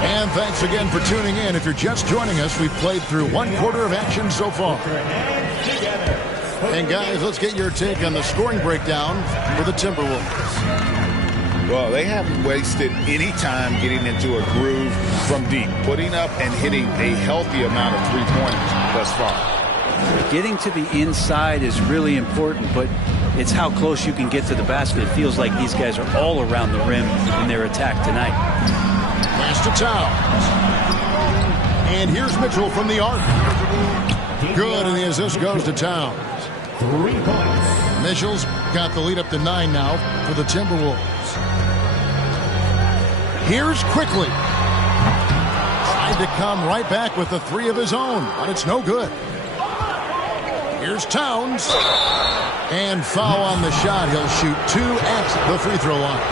And thanks again for tuning in. If you're just joining us, we've played through one quarter of action so far. And guys, let's get your take on the scoring breakdown for the Timberwolves. Well, they haven't wasted any time getting into a groove from deep, putting up and hitting a healthy amount of three-pointers thus far. Getting to the inside is really important, but it's how close you can get to the basket. It feels like these guys are all around the rim in their attack tonight. Pass to Towns. And here's Mitchell from the arc. Good, and the assist goes to Towns. 3 points. Mitchell's got the lead up to 9 now for the Timberwolves. Here's Quickly. Tried to come right back with the 3 of his own, but it's no good. Here's Towns. And foul on the shot. He'll shoot 2 at the free throw line.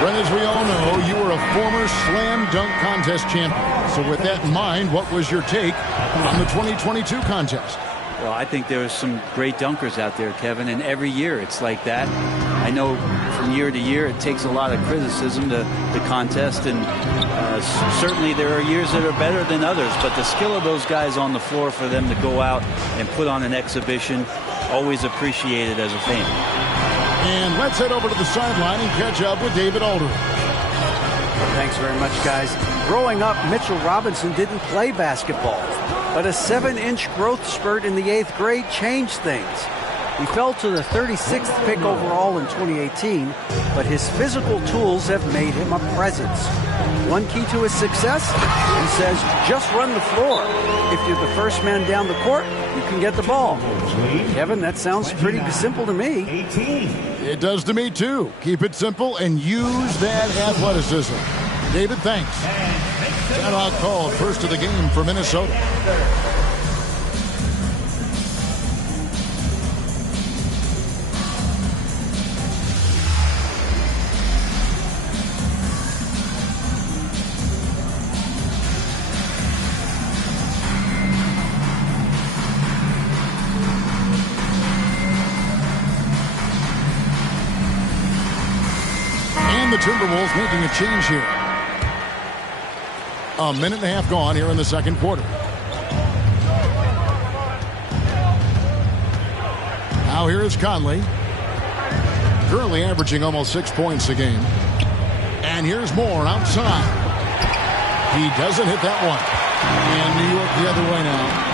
Brent, as we all know, you were a former slam dunk contest champion. So with that in mind, what was your take on the 2022 contest? Well, I think there are some great dunkers out there, Kevin, and every year it's like that. I know from year to year it takes a lot of criticism to the contest, and certainly there are years that are better than others, but the skill of those guys on the floor for them to go out and put on an exhibition, always appreciated as a fan. And let's head over to the sideline and catch up with David Aldridge. Thanks very much, guys. Growing up, Mitchell Robinson didn't play basketball, but a 7-inch growth spurt in the 8th grade changed things. He fell to the 36th pick overall in 2018, but his physical tools have made him a presence. One key to his success, he says, just run the floor. If you're the first man down the court, you can get the ball. Kevin, that sounds pretty simple to me. It does to me, too. Keep it simple and use that athleticism. David, thanks. Timeout called, first of the game for Minnesota. And the Timberwolves making a change here. A minute and a half gone here in the second quarter. Now here is Conley. Currently averaging almost 6 points a game. And here's Moore outside. He doesn't hit that one. And New York the other way now.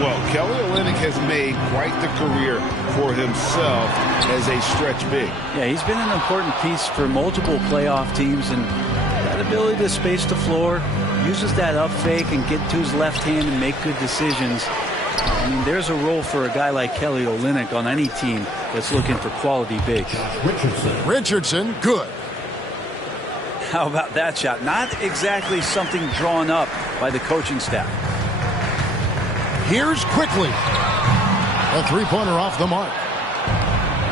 Well, Kelly Olynyk has made quite the career for himself as a stretch big. Yeah, he's been an important piece for multiple playoff teams, and that ability to space the floor, uses that up fake and get to his left hand and make good decisions. I mean, there's a role for a guy like Kelly Olynyk on any team that's looking for quality bigs. Richardson, good. How about that shot? Not exactly something drawn up by the coaching staff. Here's Quickly. A three-pointer off the mark.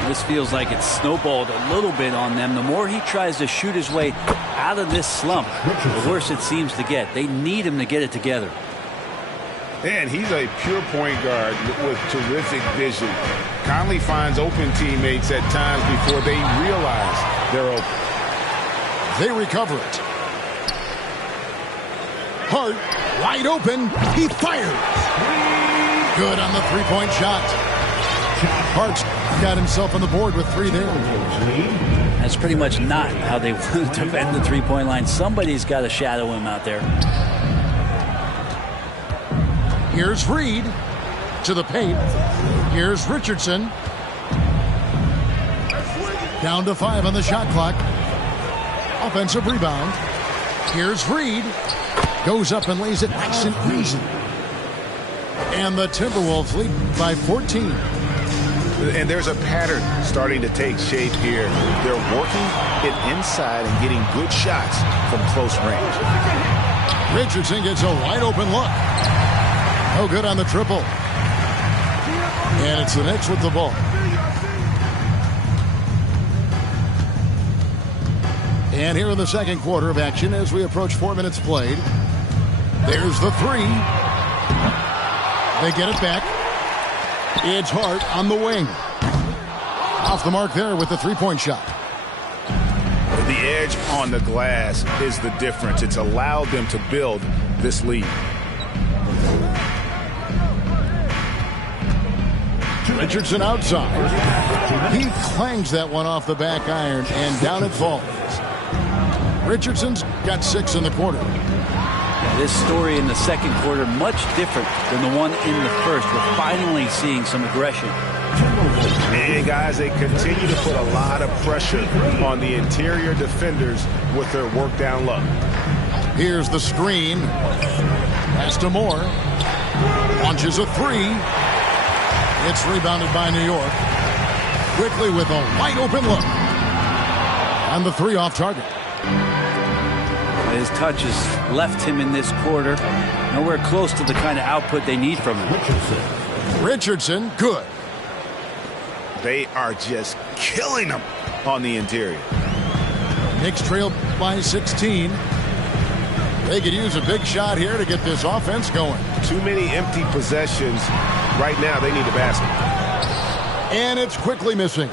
This feels like it's snowballed a little bit on them. The more he tries to shoot his way out of this slump, the worse it seems to get. They need him to get it together. And he's a pure point guard with terrific vision. Conley finds open teammates at times before they realize they're open. They recover it. Hart, wide open. He fires. Good on the three-point shot. Hart's got himself on the board with 3 there. That's pretty much not how they want to defend the three-point line. Somebody's got to shadow him out there. Here's Reed to the paint. Here's Richardson. Down to 5 on the shot clock. Offensive rebound. Here's Reed. Goes up and lays it nice and easy. And the Timberwolves lead by 14. And there's a pattern starting to take shape here. They're working it inside and getting good shots from close range. Richardson gets a wide open look. No good on the triple. And it's the Knicks with the ball. And here in the second quarter of action as we approach 4 minutes played. There's the three. They get it back. It's Hart on the wing. Off the mark there with the three-point shot. The edge on the glass is the difference. It's allowed them to build this lead. Richardson outside. He clangs that one off the back iron, and down it falls. Richardson's got 6 in the quarter. This story in the second quarter much different than the one in the first. We're finally seeing some aggression. And guys, they continue to put a lot of pressure on the interior defenders with their work down low. Here's the screen. Pass to Moore. Launches a 3. It's rebounded by New York. Quickly with a wide open look. And the 3 off target. His touch has left him in this quarter. Nowhere close to the kind of output they need from him. Richardson, good. They are just killing them on the interior. Knicks trail by 16. They could use a big shot here to get this offense going. Too many empty possessions. Right now, they need a basket. And it's quickly missing.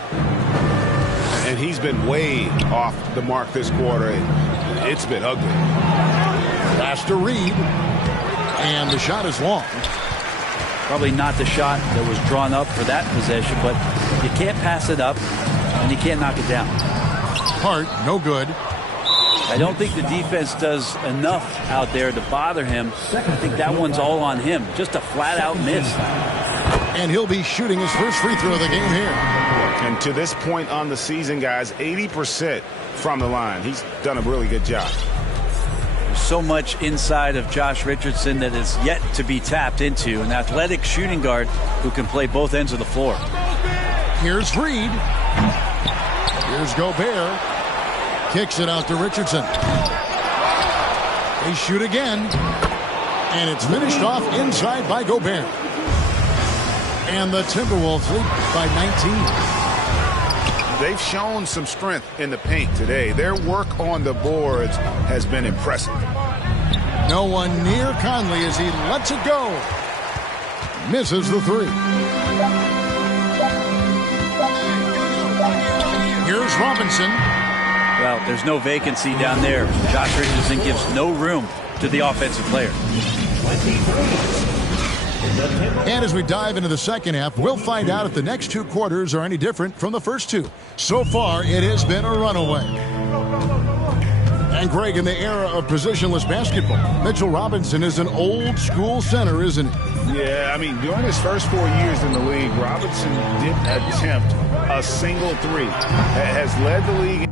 And he's been way off the mark this quarter. It's been ugly. Pass to Reed. And the shot is long. Probably not the shot that was drawn up for that possession, but you can't pass it up, and you can't knock it down. Hart, no good. I don't think the defense does enough out there to bother him. I think that one's all on him. Just a flat-out miss. And he'll be shooting his first free throw of the game here. And to this point on the season, guys, 80% from the line. He's done a really good job. There's so much inside of Josh Richardson that is yet to be tapped into. An athletic shooting guard who can play both ends of the floor. Here's Reed. Here's Gobert. Kicks it out to Richardson. They shoot again. And it's finished off inside by Gobert. And the Timberwolves lead by 19. They've shown some strength in the paint today. Their work on the boards has been impressive. No one near Conley as he lets it go. Misses the 3. Here's Robinson. Well, there's no vacancy down there. Josh Richardson gives no room to the offensive player. And as we dive into the second half, we'll find out if the next 2 quarters are any different from the first 2. So far, it has been a runaway. And Greg, in the era of positionless basketball, Mitchell Robinson is an old-school center, isn't he? Yeah, I mean, during his first 4 years in the league, Robinson didn't attempt a single 3. Has led the league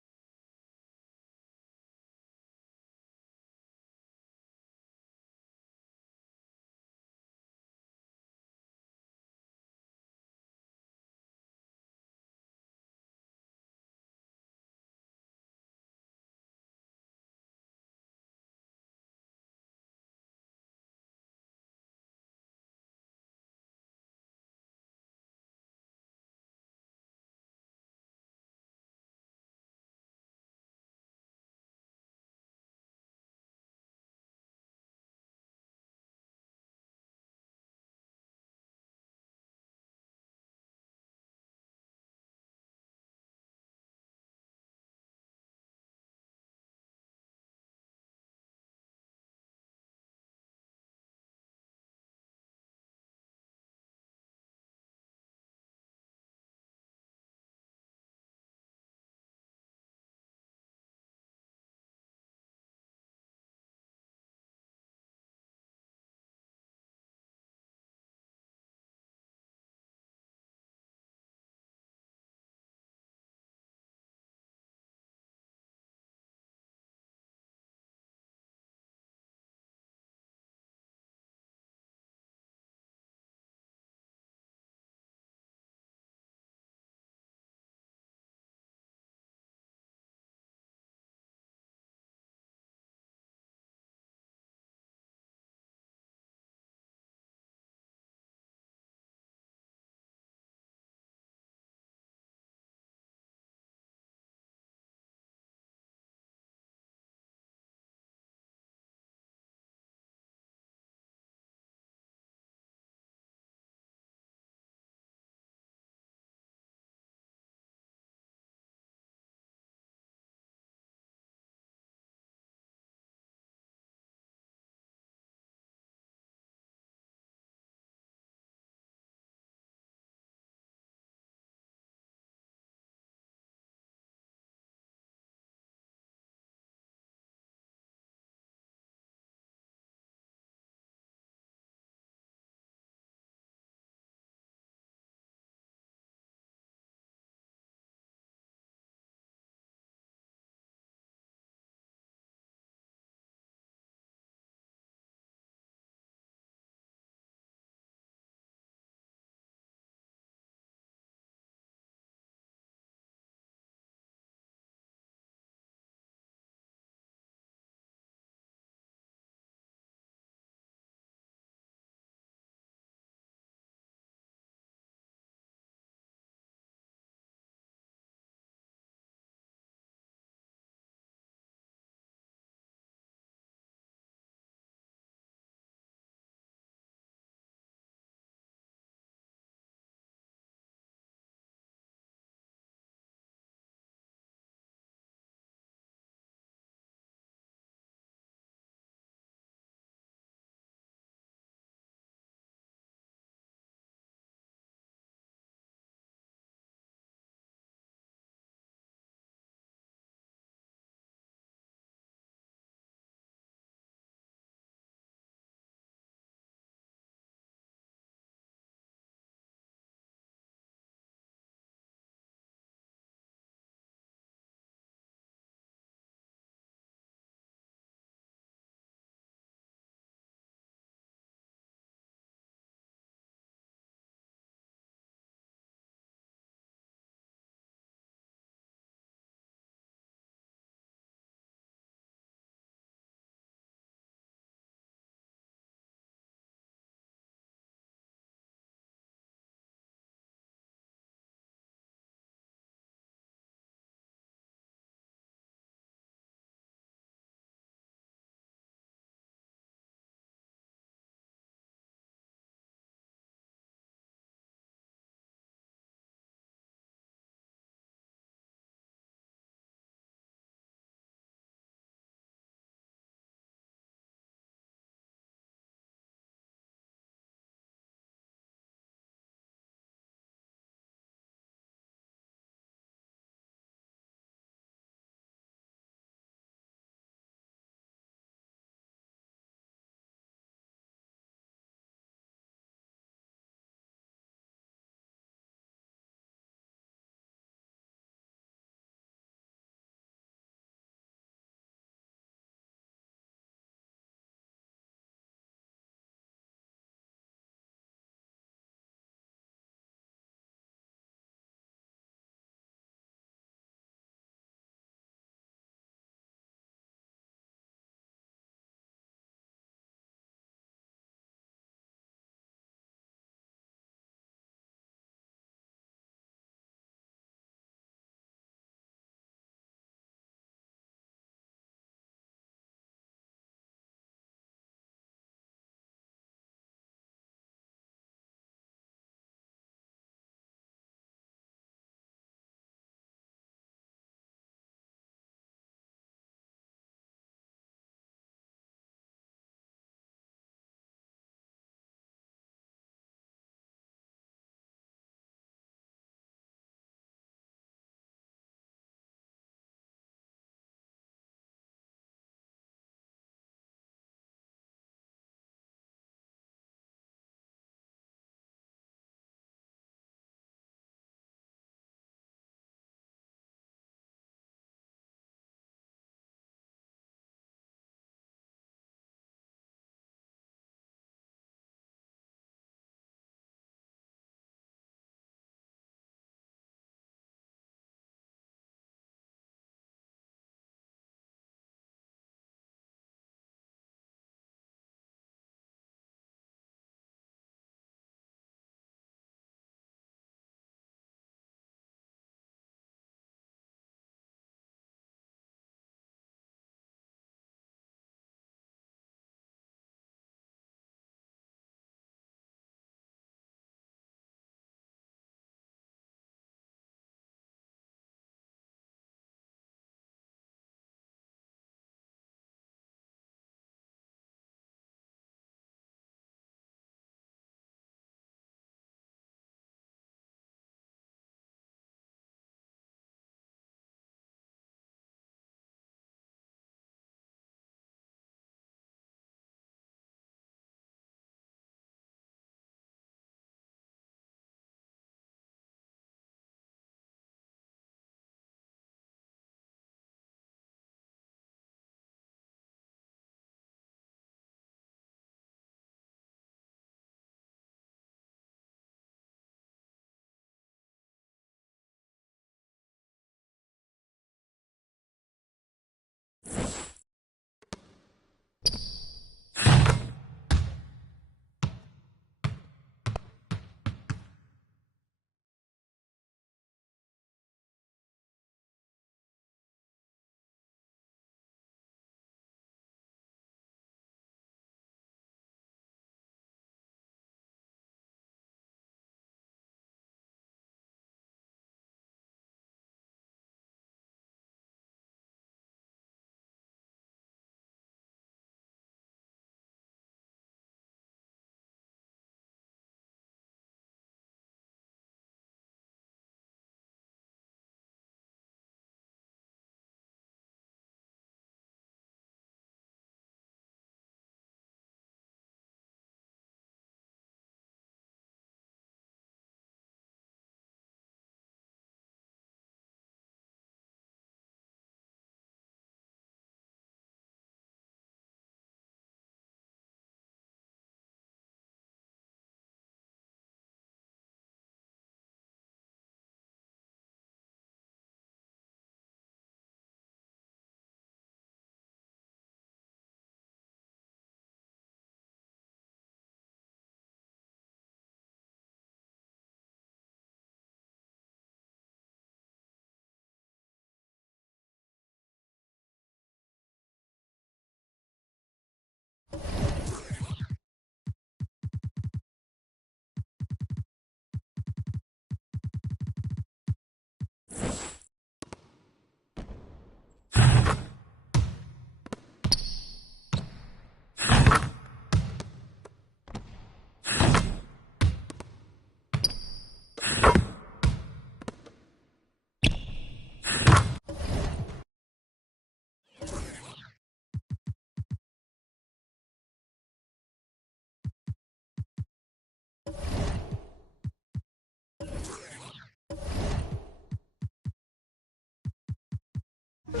To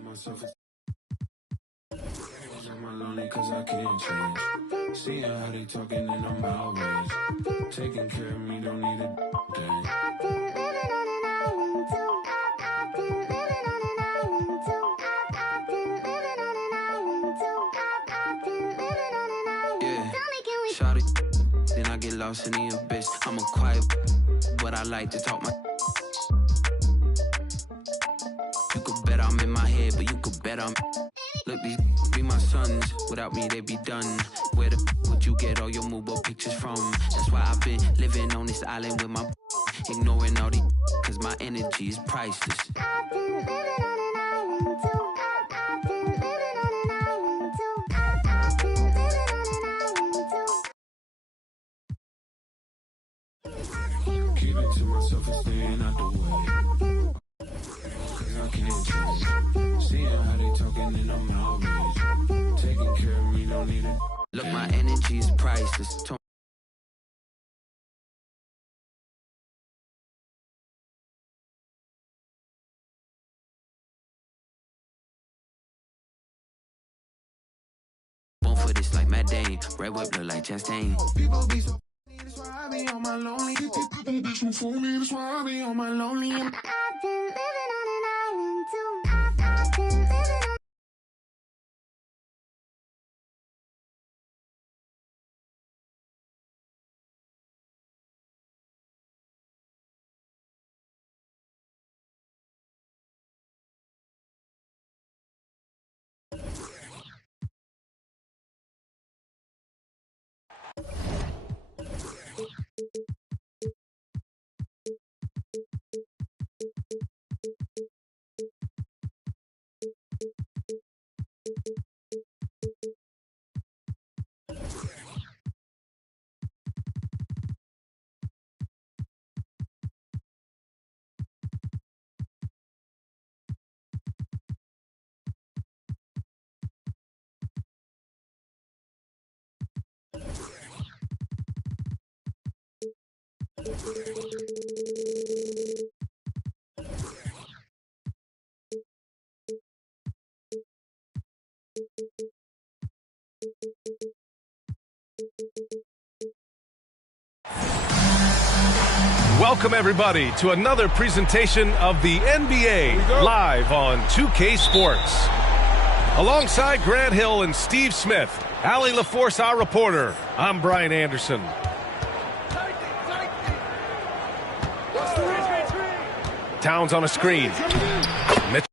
myself, I'm lonely 'cause I can't change. Seeing how they talking and I'm outraged. Taking care of me, don't need a thing. Yeah, shout it, then I get lost in the abyss. I'm a quiet, but I like to talk my. You could bet I'm in my head, but you could bet I'm. Look, these be my sons. Without me, they be done. Where the would you get all your mobile pictures from? That's why I've been living on this island with my. Ignoring all these, cause my energy is priceless. Keep it to myself and staying out the way. I can't change. Seeing how they talking and I'm outraged. Taking care of me, don't need it. Look, my energy is priceless. Born for this like Matt Dane. Red whip look like Chastain. People be so that's why I be on my lonely. People be so for me, that's why I be on my lonely. I've been living on an island too. I've been living on. Welcome, everybody, to another presentation of the NBA live on 2K Sports. Alongside Grant Hill and Steve Smith, Allie LaForce, our reporter, I'm Brian Anderson. Towns on a screen. Mitchell.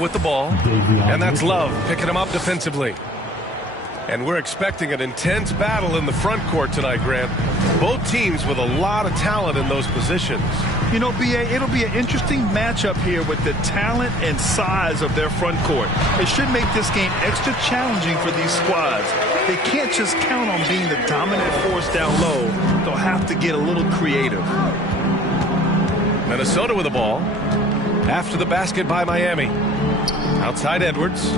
With the ball, and that's Love picking him up defensively. And we're expecting an intense battle in the front court tonight, Grant. Both teams with a lot of talent in those positions. You know, B.A., it'll be an interesting matchup here with the talent and size of their front court. It should make this game extra challenging for these squads. They can't just count on being the dominant force down low. They'll have to get a little creative. Minnesota with the ball. After the basket by Miami. Outside Edwards.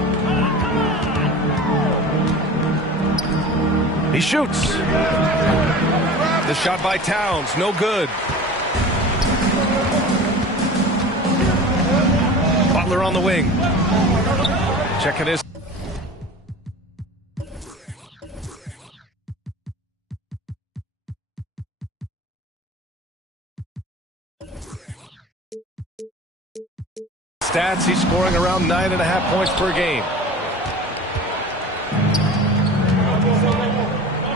He shoots. The shot by Towns, no good. Butler on the wing. Checking his. Stats, he's scoring around 9.5 points per game.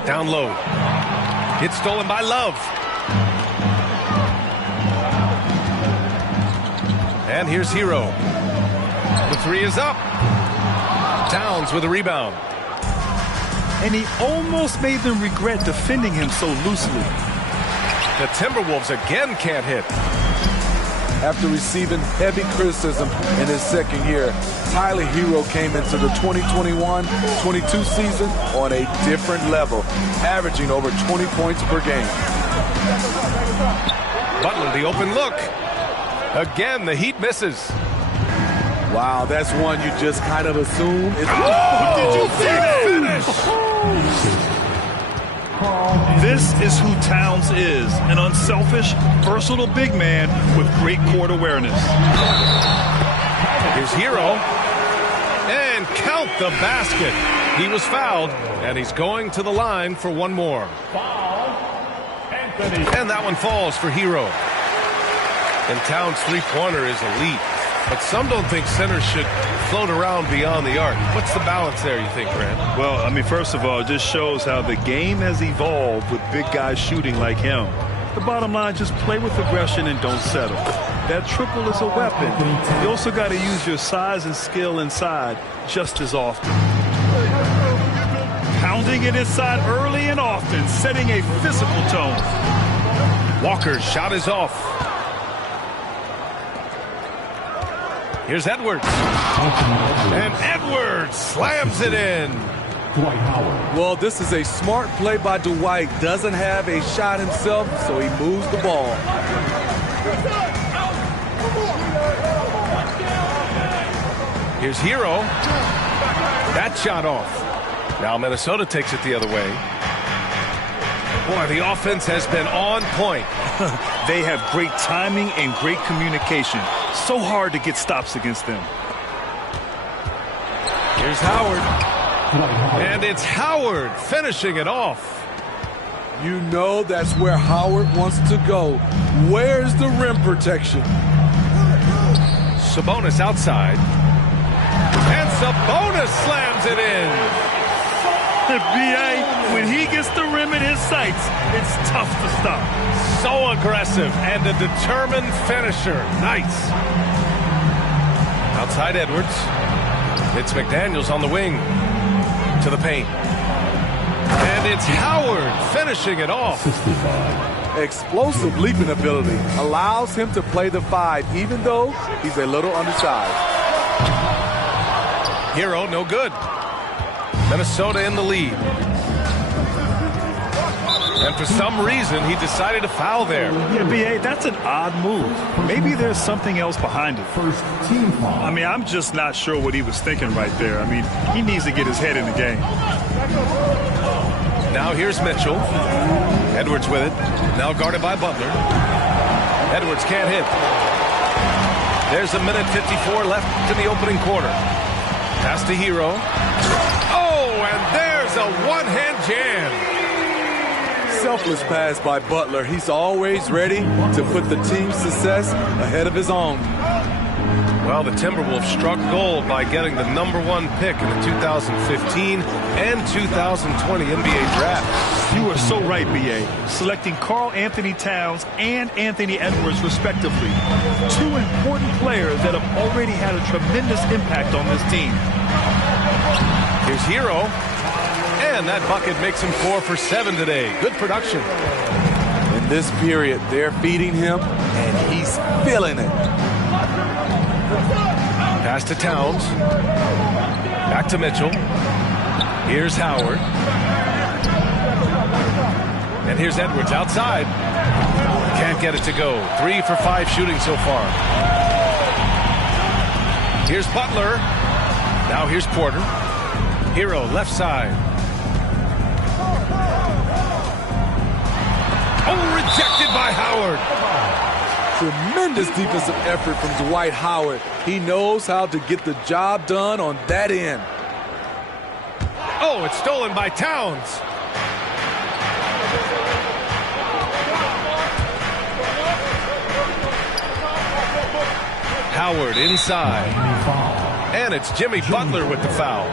Down low. It's stolen by Love. And here's Hero. The three is up. Towns with a rebound. And he almost made them regret defending him so loosely. The Timberwolves again can't hit. After receiving heavy criticism in his second year, Tyler Hero came into the 2021-22 season on a different level, averaging over 20 points per game. Butler, the open look. Again, the Heat misses. Wow, that's one you just kind of assume. Did you see that finish? This is who Towns is, an unselfish, versatile big man with great court awareness. Here's Hero. And count the basket. He was fouled, and he's going to the line for one more. And that one falls for Hero. And Towns' three-pointer is elite. But some don't think centers should float around beyond the arc. What's the balance there, you think, Grant? Well, I mean, first of all, it just shows how the game has evolved with big guys shooting like him. The bottom line, just play with aggression and don't settle. That triple is a weapon. You also got to use your size and skill inside just as often. Pounding it inside early and often, setting a physical tone. Walker's shot is off. Here's Edwards. And Edwards slams it in. Dwight Howard. Well, this is a smart play by Dwight. Doesn't have a shot himself, so he moves the ball. Here's Hero. That shot off. Now Minnesota takes it the other way. Boy, the offense has been on point. They have great timing and great communication. So hard to get stops against them. Here's Howard. And it's Howard finishing it off. You know that's where Howard wants to go. Where's the rim protection? Sabonis outside. And Sabonis slams it in. B.A., when he gets the rim in his sights, it's tough to stop. So aggressive and a determined finisher. Nice. Outside Edwards. It's McDaniels on the wing. To the paint. And it's Howard finishing it off. Explosive leaping ability allows him to play the 5, even though he's a little undersized. Hero, no good. Minnesota in the lead. And for some reason, he decided to foul there. Yeah, B.A., that's an odd move. Maybe there's something else behind it. First team foul. I mean, I'm just not sure what he was thinking right there. I mean, he needs to get his head in the game. Now here's Mitchell. Edwards with it. Now guarded by Butler. Edwards can't hit. There's a minute 54 left in the opening quarter. Pass to Hero. Oh, and there's a one-hand jam. Selfless pass by Butler. He's always ready to put the team's success ahead of his own. Well, the Timberwolves struck gold by getting the #1 pick in the 2015 and 2020 NBA draft. You are so right, B.A. Selecting Karl Anthony Towns and Anthony Edwards, respectively. Two important players that have already had a tremendous impact on this team. Here's Hero. And that bucket makes him 4 for 7 today. Good production. In this period, they're feeding him, and he's feeling it. Pass to Towns. Back to Mitchell. Here's Howard. And here's Edwards outside. Can't get it to go. 3 for 5 shooting so far. Here's Butler. Now here's Porter. Hero left side. Oh, rejected by Howard. Tremendous defensive effort from Dwight Howard. He knows how to get the job done on that end. Oh, it's stolen by Towns. Howard inside. And it's Jimmy Butler with the foul.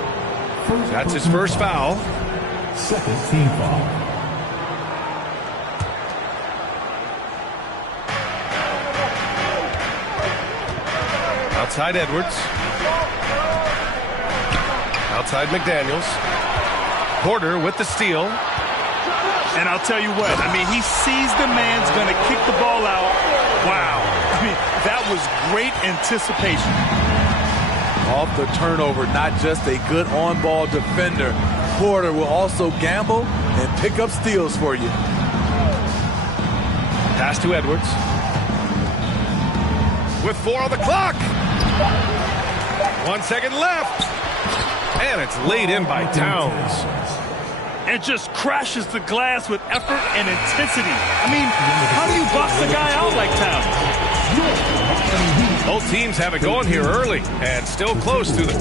That's his first foul. Second team foul. Outside Edwards. Outside McDaniels. Porter with the steal. And I'll tell you what, I mean, he sees the man's going to kick the ball out. Wow. I mean, that was great anticipation. off the turnover, not just a good on-ball defender. Porter will also gamble and pick up steals for you. Pass to Edwards. With 4 on the clock. 1 second left. And it's laid in by Towns. And just crashes the glass with effort and intensity. I mean, how do you box a guy out like Towns? Both teams have it going here early and still close to the...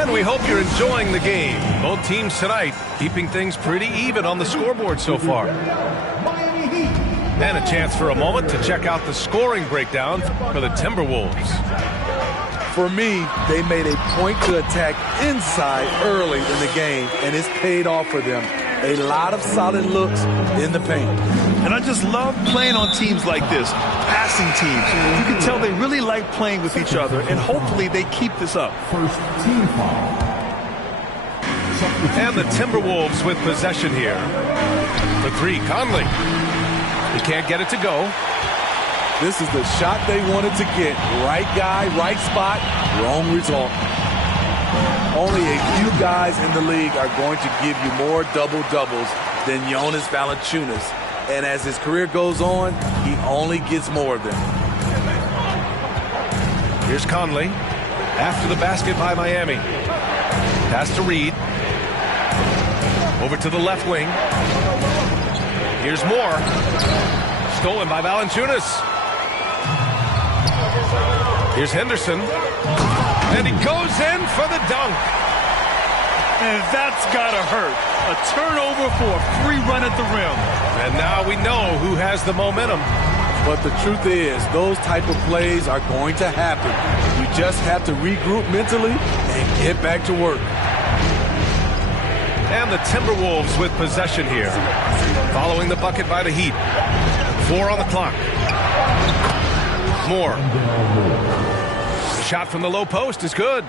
And we hope you're enjoying the game. Both teams tonight keeping things pretty even on the scoreboard so far. And a chance for a moment to check out the scoring breakdown for the Timberwolves. For me, they made a point to attack inside early in the game, and it's paid off for them. A lot of solid looks in the paint. And I just love playing on teams like this, passing teams. You can tell they really like playing with each other, and hopefully they keep this up. First team foul. And the Timberwolves with possession here. For 3, Conley. He can't get it to go. This is the shot they wanted to get. Right guy, right spot, wrong result. Only a few guys in the league are going to give you more double-doubles than Jonas Valanciunas. And as his career goes on, he only gets more of them. Here's Conley. After the basket by Miami. Pass to Reed. Over to the left wing. Here's Moore. Stolen by Valanciunas. Here's Henderson. And he goes in for the dunk. And that's gotta hurt. A turnover for a free run at the rim. And now we know who has the momentum. But the truth is, those type of plays are going to happen. You just have to regroup mentally and get back to work. And the Timberwolves with possession here. Following the bucket by the Heat. 4 on the clock. Moore. The shot from the low post is good.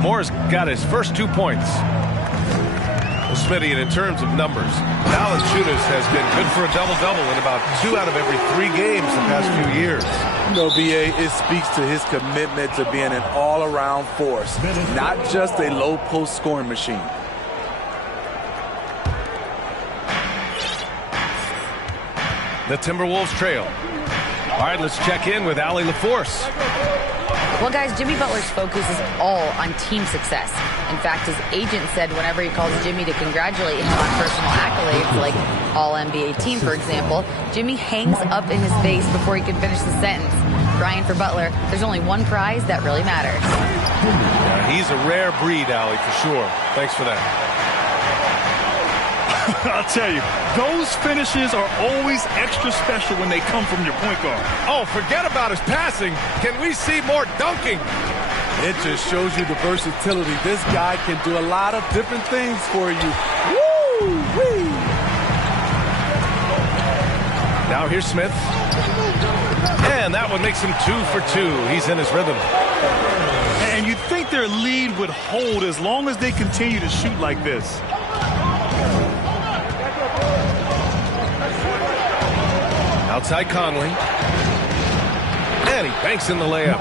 Moore's got his first 2 points. Well, Smitty, and in terms of numbers, Valanciunas has been good for a double-double in about 2 out of every 3 games the past few years. You know, B.A., it speaks to his commitment to being an all-around force, not just a low-post scoring machine. The Timberwolves trail. All right, let's check in with Allie LaForce. Well, guys, Jimmy Butler's focus is all on team success. In fact, his agent said whenever he calls Jimmy to congratulate him on personal accolades, like All-NBA team, for example, Jimmy hangs up in his face before he can finish the sentence. Brian, for Butler, there's only one prize that really matters. Yeah, he's a rare breed, Allie, for sure. Thanks for that. I'll tell you, those finishes are always extra special when they come from your point guard. Oh, forget about his passing. Can we see more dunking? It just shows you the versatility. This guy can do a lot of different things for you. Woo-wee! Now here's Smith. And that one makes him 2 for 2. He's in his rhythm. And you'd think their lead would hold as long as they continue to shoot like this. Outside Conley. And he banks in the layup.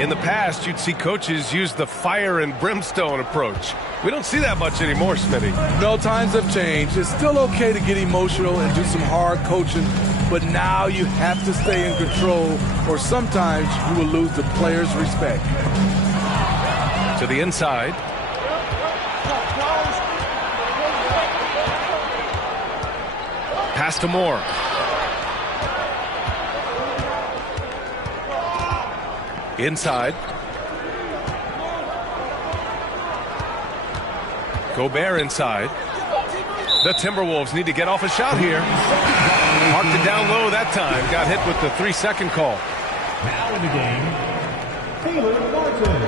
In the past, you'd see coaches use the fire and brimstone approach. We don't see that much anymore, Smitty. No, times have changed. It's still okay to get emotional and do some hard coaching, but now you have to stay in control, or sometimes you will lose the players' respect. To the inside. Pass to Moore. Inside. Gobert inside. The Timberwolves need to get off a shot here. Marked it down low that time. Got hit with the 3-second call. Now in the game, Caleb Martin.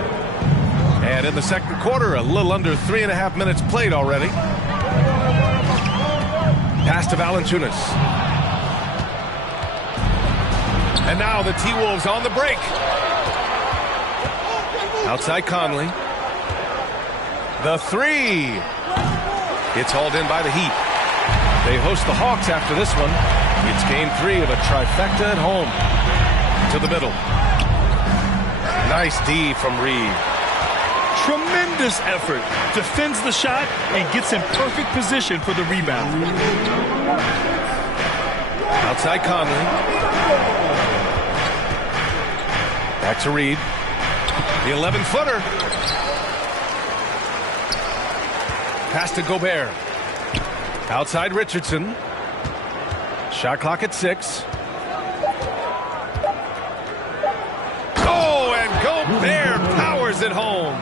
And in the second quarter, a little under 3.5 minutes played already. Pass to Valanciunas. And now the T-Wolves on the break. Outside Conley. The 3. It's hauled in by the Heat. They host the Hawks after this one. It's game 3 of a trifecta at home. To the middle. Nice D from Reed. Tremendous effort. Defends the shot and gets in perfect position for the rebound. Outside Conley. Back to Reed. The 11-footer. Pass to Gobert. Outside Richardson. Shot clock at 6. Oh, and Gobert powers it home.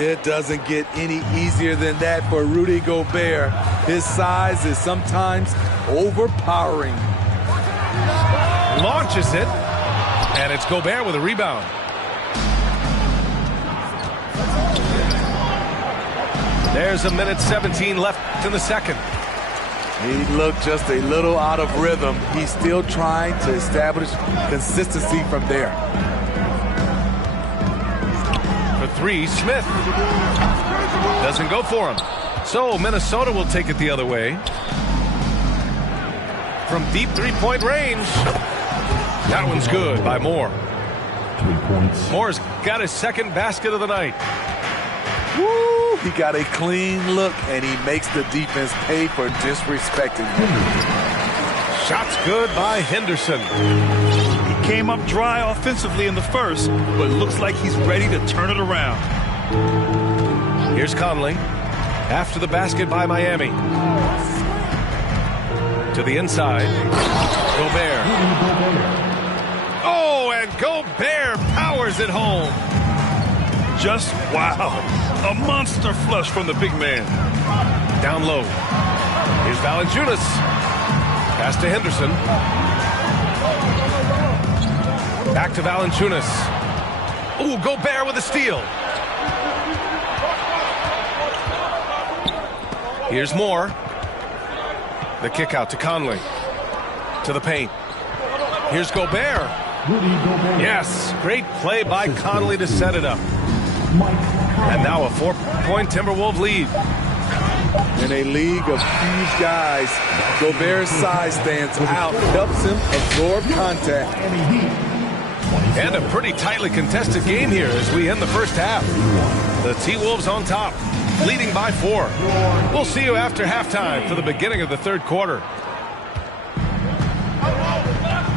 It doesn't get any easier than that for Rudy Gobert. His size is sometimes overpowering. Launches it, and it's Gobert with a rebound. There's a minute 17 left in the second. He looked just a little out of rhythm. He's still trying to establish consistency from there. For 3, Smith. Doesn't go for him. So Minnesota will take it the other way. From deep 3-point range. That one's good by Moore. 3 points. Moore's got his second basket of the night. Woo! He got a clean look, and he makes the defense pay for disrespecting him. Shots good by Henderson. He came up dry offensively in the first, but looks like he's ready to turn it around. Here's Conley. After the basket by Miami. To the inside. Gobert. Oh, and Gobert powers it home. Just wow. A monster flush from the big man. Down low. Here's Valanciunas. Pass to Henderson. Back to Valanciunas. Ooh, Gobert with a steal. Here's Moore. The kick out to Conley. To the paint. Here's Gobert. Yes, great play by Conley to set it up. And now a 4-point Timberwolves lead. In a league of huge guys, Gobert's size stands out, helps him absorb contact. And a pretty tightly contested game here as we end the first half. The T-Wolves on top, leading by 4. We'll see you after halftime for the beginning of the third quarter.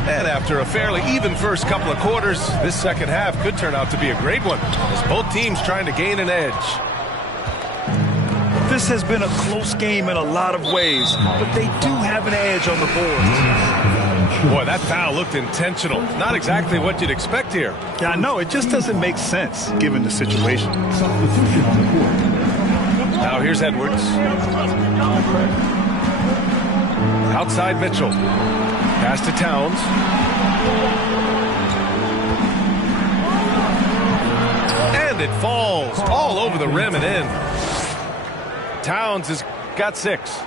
And after a fairly even first couple of quarters, this second half could turn out to be a great one as both teams trying to gain an edge. This has been a close game in a lot of ways, but they do have an edge on the boards. Boy, that foul looked intentional. Not exactly what you'd expect here. Yeah, I know. It just doesn't make sense given the situation. Now here's Edwards. Outside Mitchell. Pass to Towns. And it falls all over the rim and in. Towns has got 6.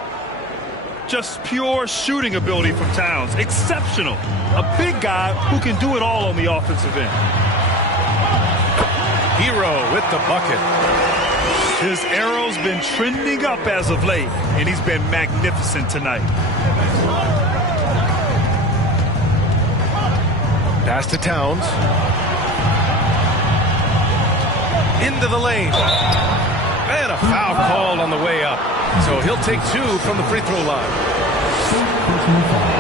Just pure shooting ability from Towns. Exceptional. A big guy who can do it all on the offensive end. Hero with the bucket. His arrow's been trending up as of late, and he's been magnificent tonight. Pass to Towns. Into the lane. And a foul called on the way up. So he'll take 2 from the free throw line.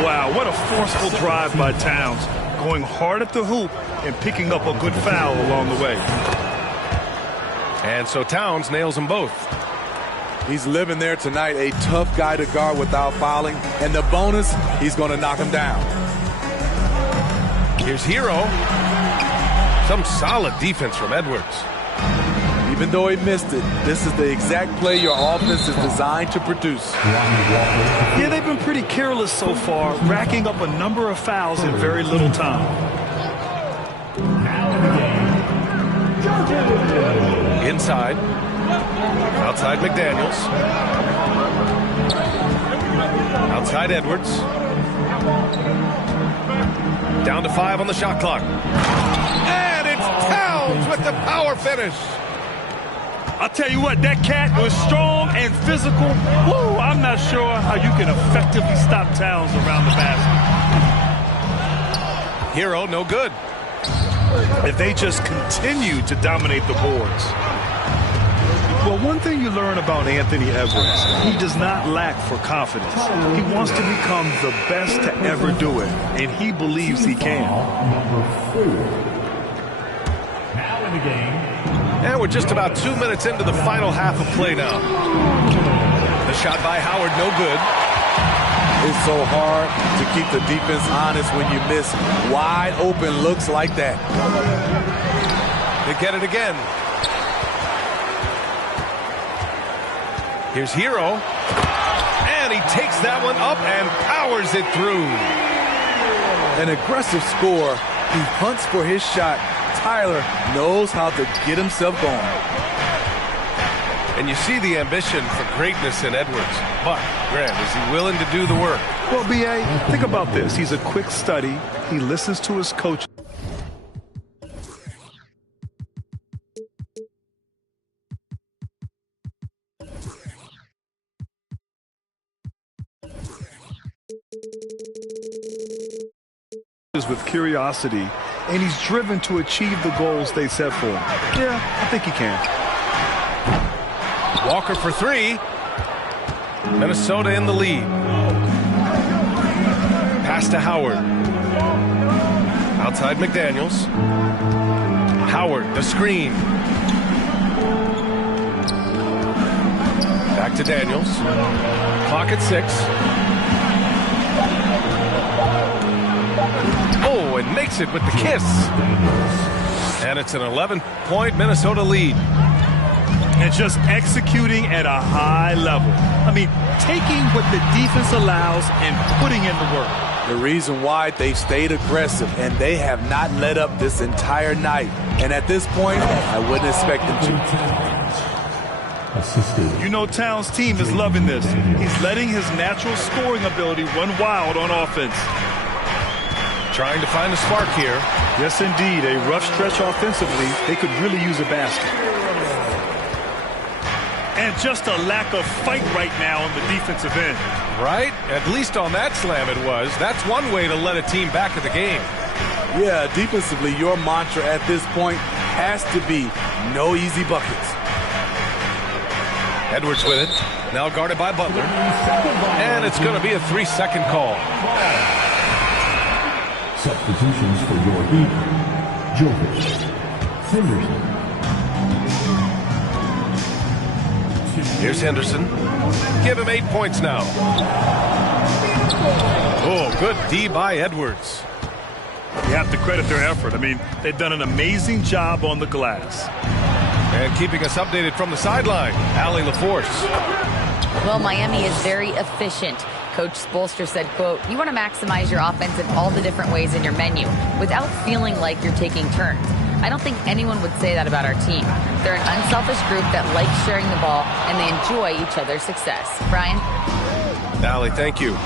Wow, what a forceful drive by Towns. Going hard at the hoop and picking up a good foul along the way. And so Towns nails them both. He's living there tonight, a tough guy to guard without fouling. And the bonus, he's going to knock him down. Here's Hero. Some solid defense from Edwards. Even though he missed it, this is the exact play your offense is designed to produce. Yeah, they've been pretty careless so far, racking up a number of fouls in very little time. Inside. Outside McDaniels. Outside Edwards. Down to 5 on the shot clock. And it's Towns with the power finish. I'll tell you what, that cat was strong and physical. Woo, I'm not sure how you can effectively stop Towns around the basket. Hero, no good. If they just continue to dominate the boards. Well, one thing you learn about Anthony Edwards, he does not lack for confidence. He wants to become the best to ever do it, and he believes he can. Number 4. Now in the game. And we're just about 2 minutes into the final half of play now. The shot by Howard, no good. It's so hard to keep the defense honest when you miss wide open looks like that. They get it again. Here's Hero. And he takes that one up and powers it through. An aggressive score. He hunts for his shot. Tyler knows how to get himself going. And you see the ambition for greatness in Edwards. But, Grant, is he willing to do the work? Well, B.A., think about this. He's a quick study. He listens to his coach. With curiosity, and he's driven to achieve the goals they set for him. Yeah, I think he can. Walker for 3. Minnesota in the lead. Pass to Howard. Outside McDaniels. Howard, the screen. Back to Daniels. Clock at 6. Oh, and makes it with the kiss. And it's an 11-point Minnesota lead. And just executing at a high level. I mean, taking what the defense allows and putting in the work. The reason why they've stayed aggressive and they have not let up this entire night. And at this point, I wouldn't expect them to. You know Towns' team is loving this. He's letting his natural scoring ability run wild on offense. Trying to find a spark here. Yes, indeed. A rough stretch offensively. They could really use a basket. And just a lack of fight right now on the defensive end. Right? At least on that slam it was. That's one way to let a team back in the game. Yeah, defensively, your mantra at this point has to be no easy buckets. Edwards with it. Now guarded by Butler. And it's going to be a 3-second call. Substitutions for your team. Jokic. Henderson. Here's Henderson. Give him 8 points now. Oh, good D by Edwards. You have to credit their effort. I mean, they've done an amazing job on the glass. And keeping us updated from the sideline, Allie LaForce. Well, Miami is very efficient. Coach Spoelstra said, quote, you want to maximize your offense in all the different ways in your menu without feeling like you're taking turns. I don't think anyone would say that about our team. They're an unselfish group that likes sharing the ball, and they enjoy each other's success. Brian? Allie, thank you.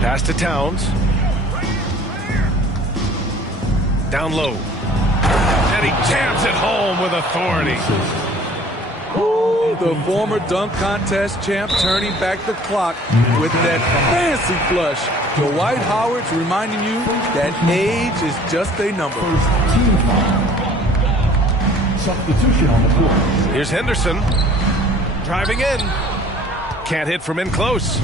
Pass to Towns. Down low. And he jams it home with authority. The former dunk contest champ turning back the clock with that fancy flush. Dwight Howard's reminding you that age is just a number. Substitution on the floor. Here's Henderson. Driving in. Can't hit from in close.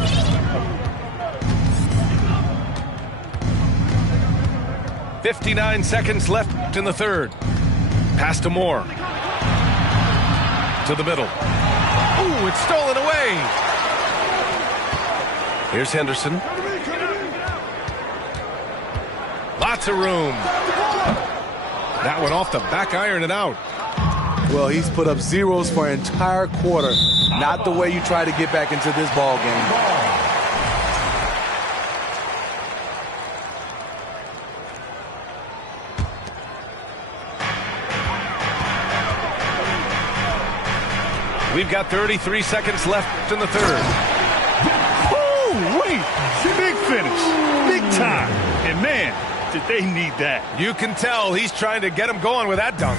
.59 seconds left in the third. Pass to Moore. To the middle. Ooh, it's stolen away. Here's Henderson. Lots of room. That one off the back iron and out. Well, he's put up zeros for an entire quarter. Not the way you try to get back into this ball game. We've got 33 seconds left in the third. Oh, wait. Big finish. Big time. And, man, did they need that. You can tell he's trying to get him going with that dunk.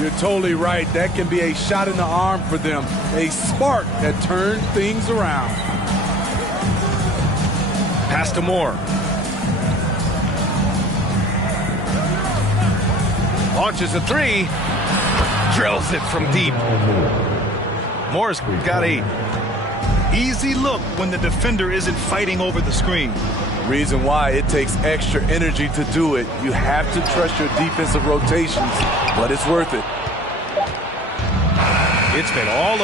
You're totally right. That can be a shot in the arm for them. A spark that turns things around. Pass to Moore. Launches a three. Drills it from deep. Moore's got 8. Easy look when the defender isn't fighting over the screen. Reason why it takes extra energy to do it. You have to trust your defensive rotations, but it's worth it. It's been all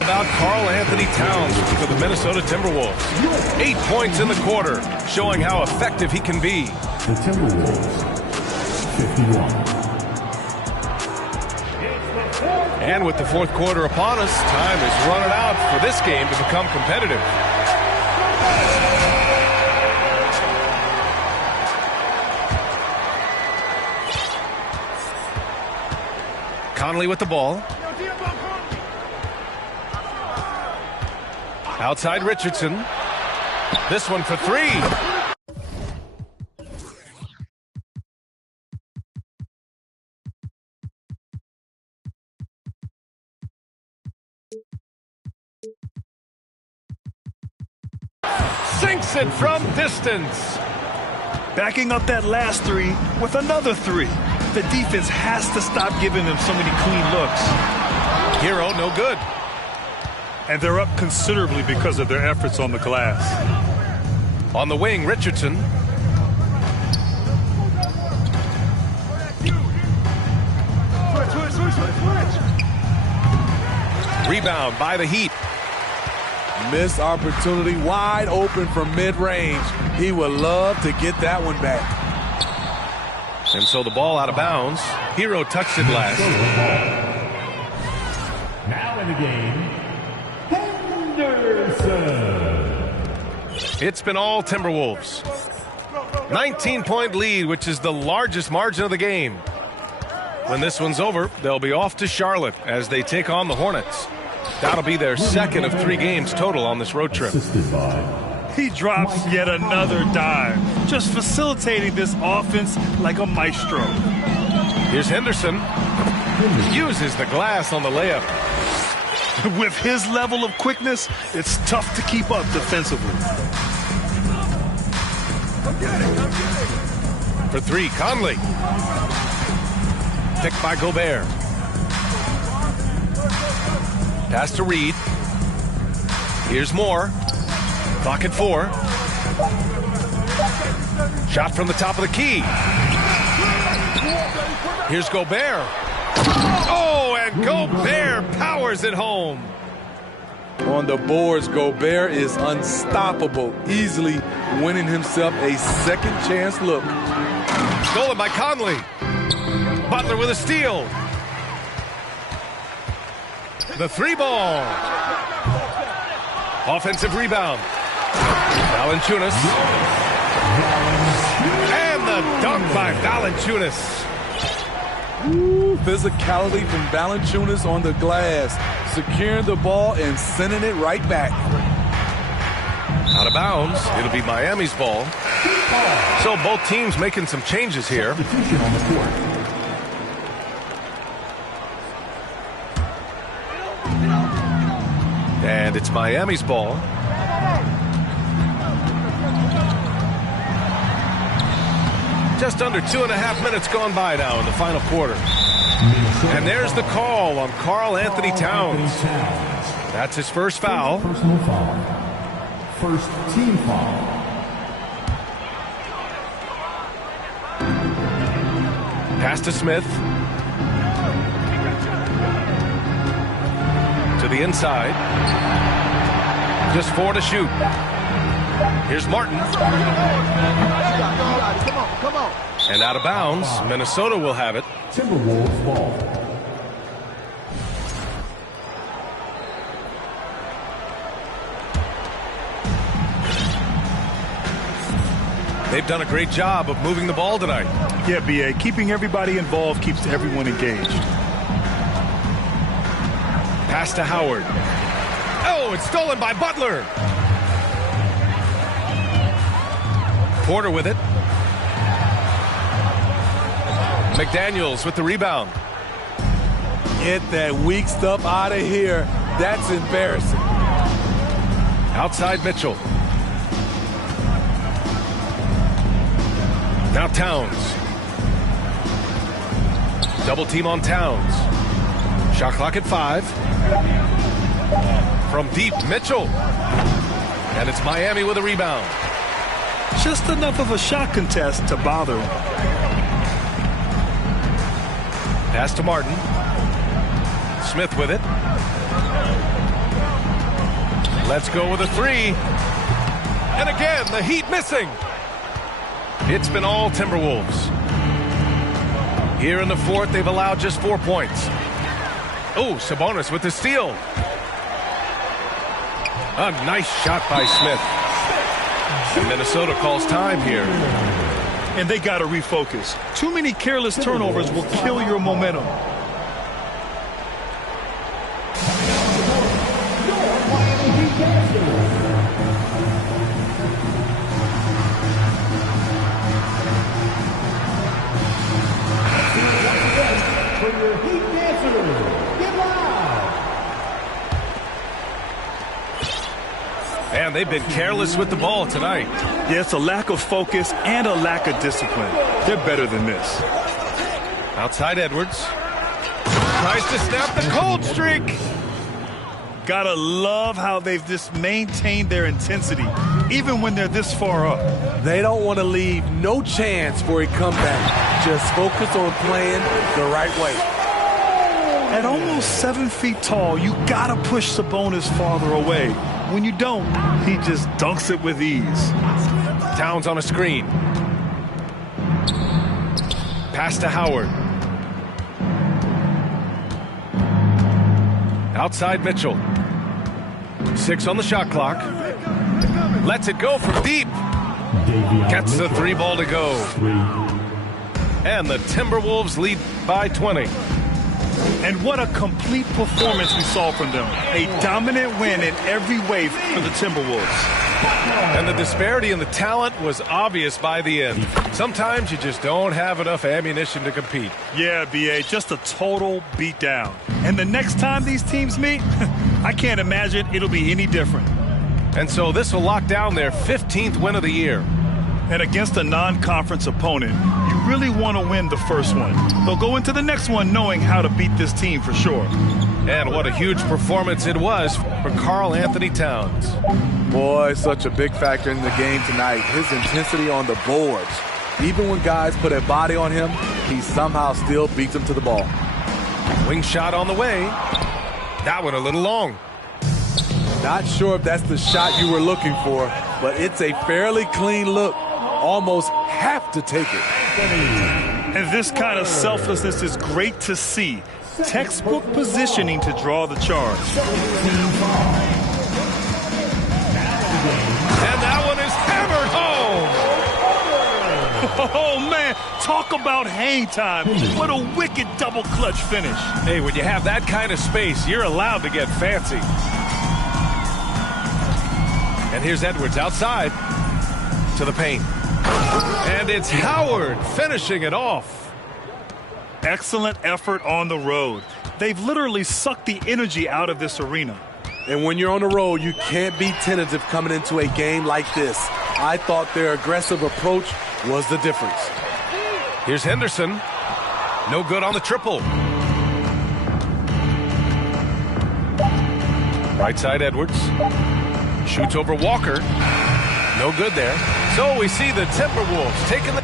about Karl Anthony Towns for the Minnesota Timberwolves. 8 points in the quarter, showing how effective he can be. The Timberwolves, 51. And with the fourth quarter upon us, time is running out for this game to become competitive. Conley with the ball. Outside Richardson. This one for 3. Sinks it from distance. Backing up that last 3 with another 3. The defense has to stop giving them so many clean looks. Hero, no good. And they're up considerably because of their efforts on the glass. On the wing, Richardson. Rebound by the Heat. Missed opportunity, wide open from mid-range. He would love to get that one back. And so the ball out of bounds. Hero touched it last. Now in the game, Henderson. It's been all Timberwolves. 19-point lead, which is the largest margin of the game. When this one's over, they'll be off to Charlotte as they take on the Hornets. That'll be their second of 3 games total on this road trip. He drops yet another dime, just facilitating this offense like a maestro. Here's Henderson. Uses the glass on the layup. With his level of quickness, it's tough to keep up defensively. For 3, Conley. Picked by Gobert. Pass to Reed. Here's Moore. Clock at 4. Shot from the top of the key. Here's Gobert. Oh, and Gobert powers it home. On the boards, Gobert is unstoppable, easily winning himself a second chance look. Stolen by Conley. Butler with a steal. The 3 ball. Offensive rebound. Valanciunas. And the dunk by Valanciunas. Ooh, physicality from Valanciunas on the glass. Securing the ball and sending it right back. Out of bounds. It'll be Miami's ball. So both teams making some changes here. Substitution on the court. And it's Miami's ball. Just under 2.5 minutes gone by now in the final quarter. And there's the call on Karl Anthony Towns. That's his first foul. Personal foul. First team foul. Pass to Smith. To the inside. Just 4 to shoot. Here's Martin. Come on. And out of bounds. Minnesota will have it. Timberwolves ball. They've done a great job of moving the ball tonight. Yeah, B.A., keeping everybody involved keeps everyone engaged. Pass to Howard. Oh, it's stolen by Butler. Porter with it. McDaniels with the rebound. Get that weak stuff out of here. That's embarrassing. Outside Mitchell. Now Towns. Double team on Towns. Shot clock at 5. From deep, Mitchell. And it's Miami with a rebound. Just enough of a shot contest to bother him. Pass to Martin. Smith with it. Let's go with a 3. And again, the Heat missing. It's been all Timberwolves. Here in the fourth, they've allowed just 4 points. Oh, Sabonis with the steal. A nice shot by Smith. And Minnesota calls time here. And they got to refocus. Too many careless turnovers will kill your momentum. Man, they've been careless with the ball tonight. Yeah, it's a lack of focus and a lack of discipline. They're better than this. Outside Edwards. Tries to snap the cold streak. Gotta love how they've just maintained their intensity, even when they're this far up. They don't want to leave no chance for a comeback. Just focus on playing the right way. At almost 7 feet tall, you gotta push Sabonis farther away. When you don't, he just dunks it with ease. Towns on a screen. Pass to Howard. Outside Mitchell. 6 on the shot clock. Lets it go from deep. Gets the 3 ball to go. And the Timberwolves lead by 20. And what a complete performance we saw from them. A dominant win in every way for the Timberwolves. And the disparity in the talent was obvious by the end. Sometimes you just don't have enough ammunition to compete. Yeah, B.A., just a total beatdown. And the next time these teams meet, I can't imagine it'll be any different. And so this will lock down their 15th win of the year. And against a non-conference opponent, you really want to win the first one. They'll go into the next one knowing how to beat this team for sure. And what a huge performance it was for Karl Anthony Towns. Boy, such a big factor in the game tonight. His intensity on the boards. Even when guys put a body on him, he somehow still beats them to the ball. Wing shot on the way. That one a little long. Not sure if that's the shot you were looking for, but it's a fairly clean look. Almost have to take it. And this kind of selflessness is great to see. Textbook positioning to draw the charge. And that one is hammered home. Oh, man, talk about hang time. What a wicked double clutch finish. Hey, when you have that kind of space, you're allowed to get fancy. And here's Edwards outside to the paint. And it's Howard finishing it off. Excellent effort on the road. They've literally sucked the energy out of this arena. And when you're on the road, you can't be tentative coming into a game like this. I thought their aggressive approach was the difference. Here's Henderson. No good on the triple. Right side Edwards. Shoots over Walker. No good there. So we see the Timberwolves taking the...